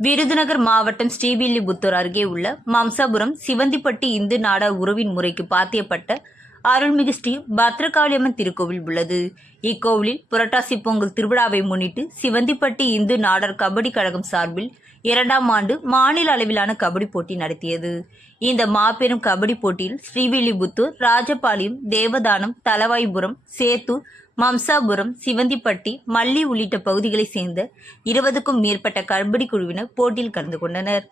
விருதுநகர் மாவட்டம் ஸ்ரீவில்லிபுத்தூர் அருகே உள்ள மம்சாபுரம் சிவந்திப்பட்டி இந்து நாடார் உறவின் முறைக்கு பாத்தியப்பட்ட அருள்மிகு ஸ்ரீ பத்ரகாளியம்மன் திருக்கோவில் உள்ளது. இக்கோவிலில் புரட்டாசி பொங்கல் திருவிழாவை முன்னிட்டு சிவந்திப்பட்டி இந்து நாடார் கபடி கழகம் சார்பில் இரண்டாம் ஆண்டு மாநில அளவிலான கபடி போட்டி நடத்தியது. இந்த மாபெரும் கபடி போட்டியில் ஸ்ரீவில்லிபுத்தூர் ராஜபாளையம் தேவதானம் தலவாய்புரம் சேத்தூர் மம்சாபுரம் சிவந்திப்பட்டி மல்லி உள்ளிட்ட பகுதிகளைச் சேர்ந்த இருபதுக்கும் மேற்பட்ட கபடி குழுவினர் போட்டியில் கலந்து கொண்டனர்.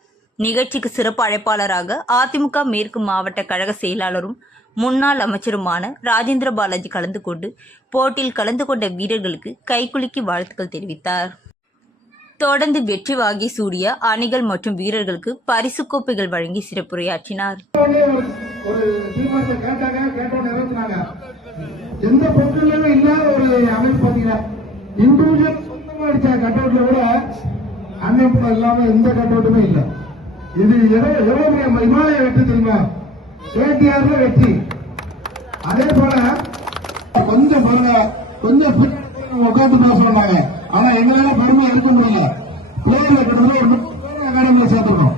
நிகழ்ச்சிக்கு சிறப்பு அழைப்பாளராக அதிமுக மேற்கு மாவட்ட கழக செயலாளரும் முன்னாள் அமைச்சருமான ராஜேந்திர பாலாஜி கலந்து கொண்டு போட்டியில் கலந்து கொண்ட வீரர்களுக்கு கைக்குலுக்கி வாழ்த்துக்கள் தெரிவித்தார். தொடர்ந்து வெற்றி வாங்கி சூடிய அணிகள் மற்றும் வீரர்களுக்கு பரிசு கோப்பைகள் வழங்கி சிறப்புரையாற்றினார். எந்த பொருளுமே இல்லாத ஒரு அமைப்பு பாத்தீங்கன்னா இண்டிவிஜுவல் சொந்தமா அடிச்ச கட்டவுட்ல கூட அன்னைப்பு இல்லாம எந்த கட்டவுட்டுமே இல்லை. இது எவ்வளவு இமாலய வெற்றி தெரியுமா? கேடிஆர்ல வெற்றி. அதே போல கொஞ்சம் பாருங்க கொஞ்சம் உட்காந்து பேச சொன்னாங்க ஆனா எங்களால பொறுமையா இருக்க முடியல. பிளேயர்ல கிட்டத்தட்ட ஒரு முப்பது அகாடமியில சேர்த்துருக்கோம்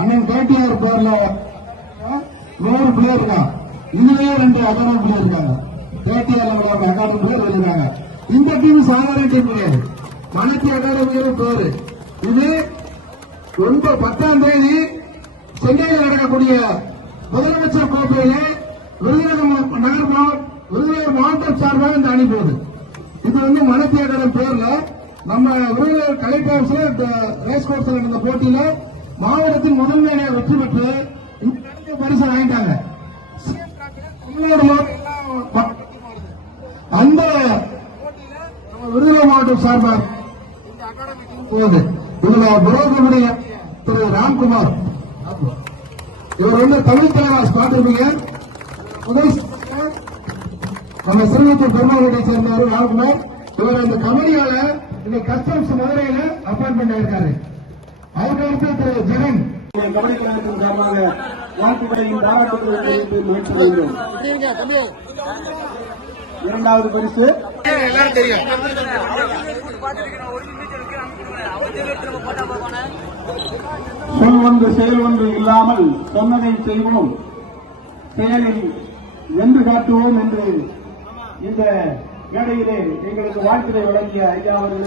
அண்ணன் கேடிஆர் பேர்ல நூறு பிளேயர் இருக்கான் இதுலயே ரெண்டு அகாடமி பிளேயர் இருக்காங்க. கேடிஆர்ல விளையாடுற அகாடமி பிளேயர் இருக்காங்க இந்த டீம் சாதாரண டீம் கிடையாது. மணத்தி அகாடமியும் பேரு. இது ஒன்பது பத்தாம் தேதி சென்னையில் நடக்கக்கூடிய முதலமைச்சர் கோப்பையிலே விருதுநகர் நகர் மாவட்ட விருதுநகர் மாவட்டம் சார்பாக இந்த அணி போகுது. இது வந்து மணத்தி பேர்ல நம்ம விருதுநகர் கலெக்டர் ரேஸ் கோர்ஸ்ல நடந்த போட்டியில மாவட்டத்தின் முதன்மை அணியாக வெற்றி பெற்று இந்த பரிசு வாங்கிட்டாங்க. அந்த விருதுநகர் மாவட்டம் சார்பாக போகுது இதுல புரோகமுடைய திரு ராம்குமார். இவர் வந்து தமிழ் தலைவர் பார்த்திருப்பீங்க முதல் நம்ம சிறுவத்தூர் பெருமாளுடைய சேர்ந்தவர் ராம்குமார். இவர் இந்த கம்பெனியால இந்த கஸ்டம்ஸ் மதுரையில அப்பாயின்மெண்ட் ஆயிருக்காரு. அவருக்கு அடுத்து திரு ஜெகன். கபடி கழகத்தின் சார்பாக வாழ்த்துக்களையும் பாராட்டுகளையும் தெரிவித்து மகிழ்ச்சி கொள்கிறோம் இரண்டாவது பரிசு. சொல் ஒன்று செயல் ஒன்று இல்லாமல் சொன்னதை செய்வோம். செயலில் வென்று காட்டுவோம் என்று இந்த மேடையிலே எங்களுக்கு வாழ்த்துரை வழங்கிய ஐயா அவர்களுக்கு